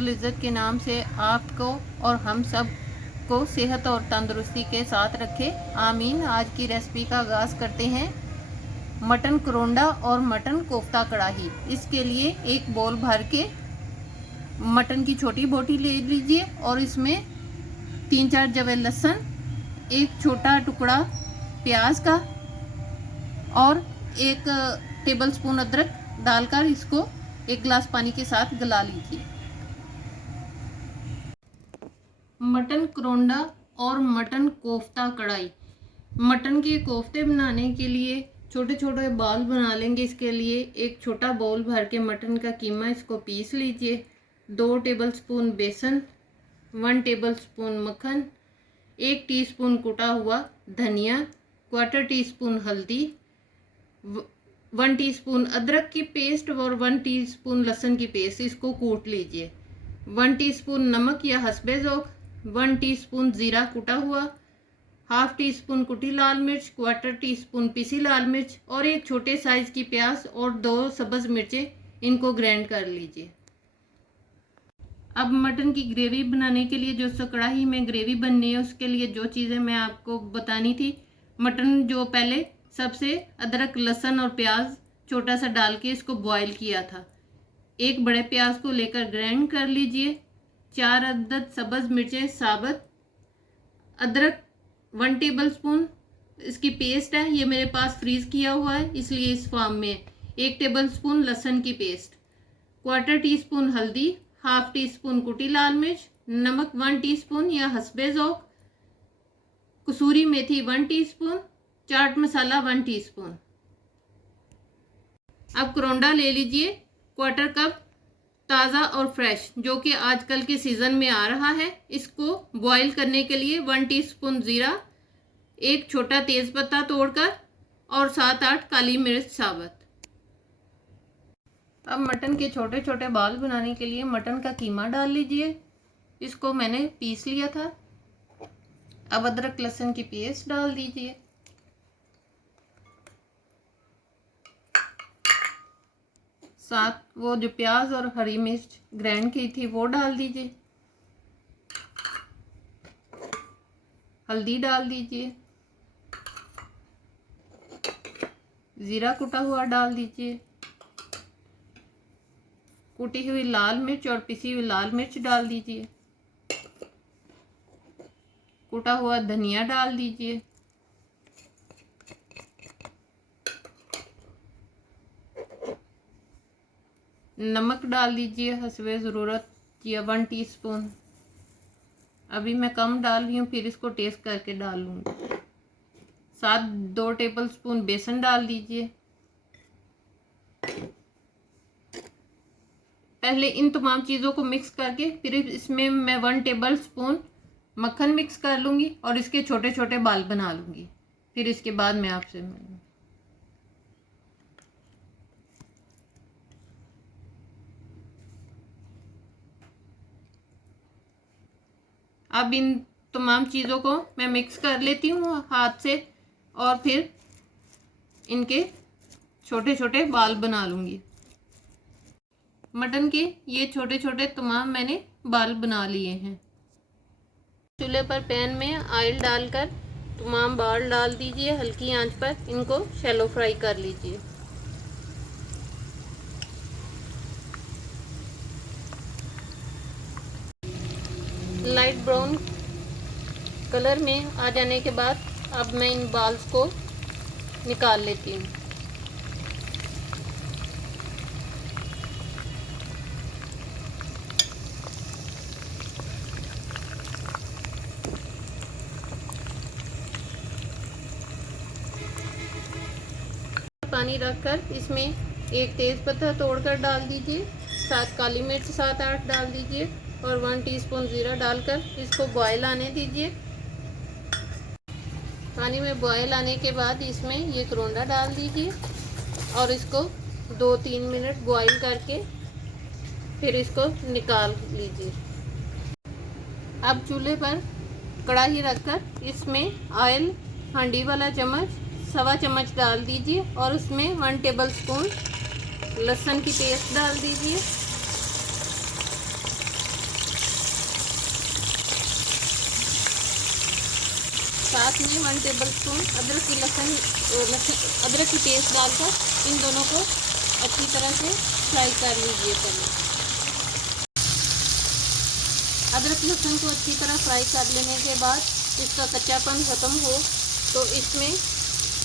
रब्बुल इज़्ज़त के नाम से आपको और हम सब को सेहत और तंदुरुस्ती के साथ रखे, आमीन। आज की रेसिपी का आगाज़ करते हैं। मटन करोंडा और मटन कोफ्ता कढ़ाई। इसके लिए एक बोल भर के मटन की छोटी बोटी ले लीजिए और इसमें 3-4 जवे लहसुन, एक छोटा टुकड़ा प्याज का और 1 टेबलस्पून अदरक डालकर इसको 1 गिलास पानी के साथ गला लीजिए। मटन करोंडा और मटन कोफ्ता कढ़ाई। मटन के कोफ्ते बनाने के लिए छोटे छोटे बॉल बना लेंगे। इसके लिए एक छोटा बाउल भर के मटन का कीमा इसको पीस लीजिए। 2 टेबलस्पून बेसन, 1 टेबलस्पून मक्खन, 1 टीस्पून कुटा हुआ धनिया, 1/4 टीस्पून हल्दी, 1 टीस्पून अदरक की पेस्ट और 1 टीस्पून लहसुन की पेस्ट, इसको कूट लीजिए। 1 टीस्पून नमक या हस्बे ज़ौक़, 1 टीस्पून ज़ीरा कुटा हुआ, 1/2 टीस्पून कुटी लाल मिर्च, 1/4 टीस्पून पिसी लाल मिर्च और एक छोटे साइज़ की प्याज और 2 सब्ज़ मिर्चें, इनको ग्राइंड कर लीजिए। अब मटन की ग्रेवी बनाने के लिए जो कढ़ाई में ग्रेवी बननी है उसके लिए जो चीज़ें मैं आपको बतानी थी, मटन जो पहले सबसे अदरक लहसुन और प्याज छोटा सा डाल के इसको बॉईल किया था। 1 बड़े प्याज को लेकर ग्राइंड कर लीजिए। 4 अदद सब्ज़ मिर्चें साबुत, अदरक 1 टेबलस्पून इसकी पेस्ट है, ये मेरे पास फ्रीज़ किया हुआ है इसलिए इस फॉर्म में। 1 टेबलस्पून लहसुन की पेस्ट, 1/4 टीस्पून हल्दी, 1/2 टीस्पून कुटी लाल मिर्च, नमक 1 टीस्पून या हस्बे ज़ौक़, कसूरी मेथी 1 टीस्पून, चाट मसाला 1 टीस्पून। अब करोंडा ले लीजिए 1/4 कप ताज़ा और फ्रेश, जो कि आजकल के सीज़न में आ रहा है। इसको बॉईल करने के लिए 1 टीस्पून ज़ीरा, 1 छोटा तेज़पत्ता तोड़कर और 7-8 काली मिर्च साबुत। अब मटन के छोटे छोटे बाल बनाने के लिए मटन का कीमा डाल लीजिए। इसको मैंने पीस लिया था। अब अदरक लहसुन की पेस्ट डाल दीजिए। साथ वो जो प्याज और हरी मिर्च ग्राइंड की थी वो डाल दीजिए। हल्दी डाल दीजिए, जीरा कुटा हुआ डाल दीजिए, कुटी हुई लाल मिर्च और पिसी हुई लाल मिर्च डाल दीजिए, कुटा हुआ धनिया डाल दीजिए, नमक डाल दीजिए हस्बे ज़रूरत या 1 टीस्पून। अभी मैं कम डाल रही हूँ, फिर इसको टेस्ट करके डाल लूँगी। साथ 2 टेबलस्पून बेसन डाल दीजिए। पहले इन तमाम चीज़ों को मिक्स करके फिर इसमें मैं 1 टेबलस्पून मक्खन मिक्स कर लूँगी और इसके छोटे छोटे बाल बना लूँगी। फिर इसके बाद मैं आपसे मिलूँगी। अब इन तमाम चीज़ों को मैं मिक्स कर लेती हूँ हाथ से और फिर इनके छोटे छोटे बाल बना लूँगी। मटन के ये छोटे छोटे तमाम मैंने बाल बना लिए हैं। चूल्हे पर पैन में ऑयल डालकर तमाम बाल डाल दीजिए। हल्की आंच पर इनको शैलो फ्राई कर लीजिए। लाइट ब्राउन कलर में आ जाने के बाद अब मैं इन बाल्स को निकाल लेती हूँ। पानी रखकर इसमें 1 तेज़पत्ता तोड़कर डाल दीजिए। 7 काली मिर्च 7-8 डाल दीजिए और 1 टीस्पून ज़ीरा डालकर इसको बॉयल आने दीजिए। पानी में बॉयल आने के बाद इसमें ये करोंडा डाल दीजिए और इसको 2-3 मिनट बॉयल करके फिर इसको निकाल लीजिए। अब चूल्हे पर कढ़ाई रखकर इसमें ऑयल हांडी वाला चम्मच 1.25 चम्मच डाल दीजिए और उसमें 1 टेबलस्पून लहसुन की पेस्ट डाल दीजिए। इसमें 1 टेबलस्पून अदरक की अदरक की पेस्ट डालकर इन दोनों को अच्छी तरह से फ्राई कर लीजिए। पहले अदरक लहसुन को अच्छी तरह फ्राई कर लेने के बाद इसका कच्चापन ख़त्म हो तो इसमें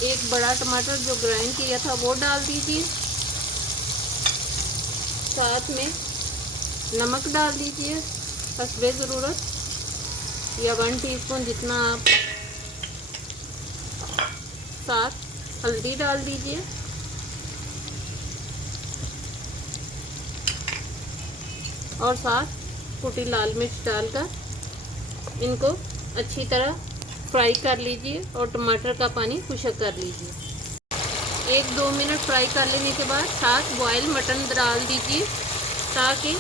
एक बड़ा टमाटर जो ग्राइंड किया था वो डाल दीजिए। साथ में नमक डाल दीजिए हस्बे ज़रूरत, या 1 टीस्पून जितना आप। साथ हल्दी डाल दीजिए और साथ कुटी लाल मिर्च डालकर इनको अच्छी तरह फ्राई कर लीजिए और टमाटर का पानी खुश्क कर लीजिए। 1-2 मिनट फ्राई कर लेने के बाद साथ बॉयल मटन डाल दीजिए ताकि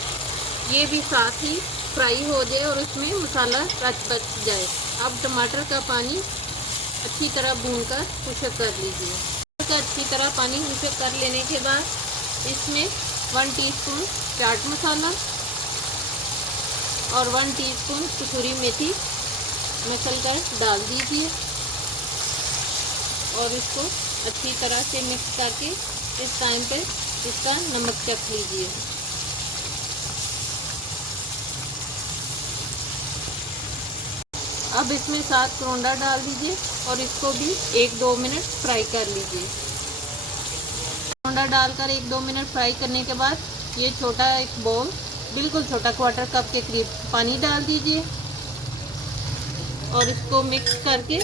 ये भी साथ ही फ्राई हो जाए और उसमें मसाला रच जाए। अब टमाटर का पानी अच्छी तरह भूनकर खुश्क कर लीजिए। अच्छी तरह पानी खुश्क कर लेने के बाद इसमें 1 टीस्पून चाट मसाला और 1 टीस्पून कसूरी मेथी मसल कर डाल दीजिए और इसको अच्छी तरह से मिक्स करके इस टाइम पे इसका नमक चख लीजिए। अब इसमें साथ करोंडा डाल दीजिए और इसको भी 1-2 मिनट फ्राई कर लीजिए। करोंडा डालकर 1-2 मिनट फ्राई करने के बाद ये छोटा एक बाउल, बिल्कुल छोटा 1/4 कप के करीब पानी डाल दीजिए और इसको मिक्स करके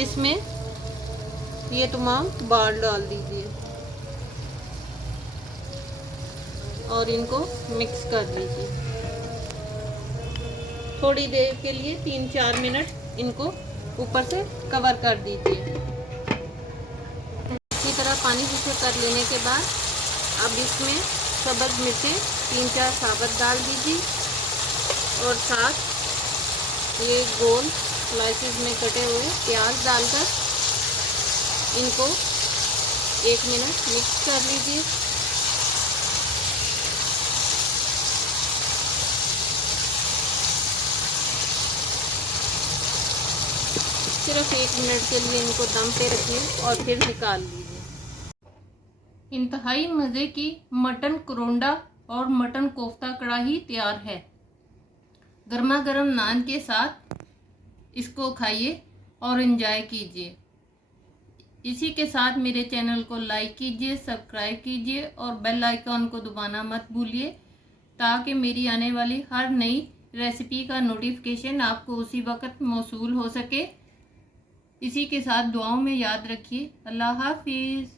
इसमें ये तमाम बाल डाल दीजिए और इनको मिक्स कर लीजिए। थोड़ी देर के लिए 3-4 मिनट इनको ऊपर से कवर कर दीजिए। इसी तरह पानी खुश्क कर लेने के बाद अब इसमें सब्ज़ मिर्चें 3-4 साबुत डाल दीजिए और साथ ये गोल स्लाइसेस में कटे हुए प्याज डालकर इनको 1 मिनट मिक्स कर लीजिए। सिर्फ 1 मिनट के लिए इनको दम पे रखिए और फिर निकाल लीजिए। इंतहाई मज़े की मटन करोंडा और मटन कोफ्ता कढ़ाई तैयार है। गर्मा गर्म नान के साथ इसको खाइए और एंजॉय कीजिए। इसी के साथ मेरे चैनल को लाइक कीजिए, सब्सक्राइब कीजिए और बेल आइकॉन को दबाना मत भूलिए ताकि मेरी आने वाली हर नई रेसिपी का नोटिफिकेशन आपको उसी वक्त मौसूल हो सके। इसी के साथ दुआओं में याद रखिए। अल्लाह हाफिज़।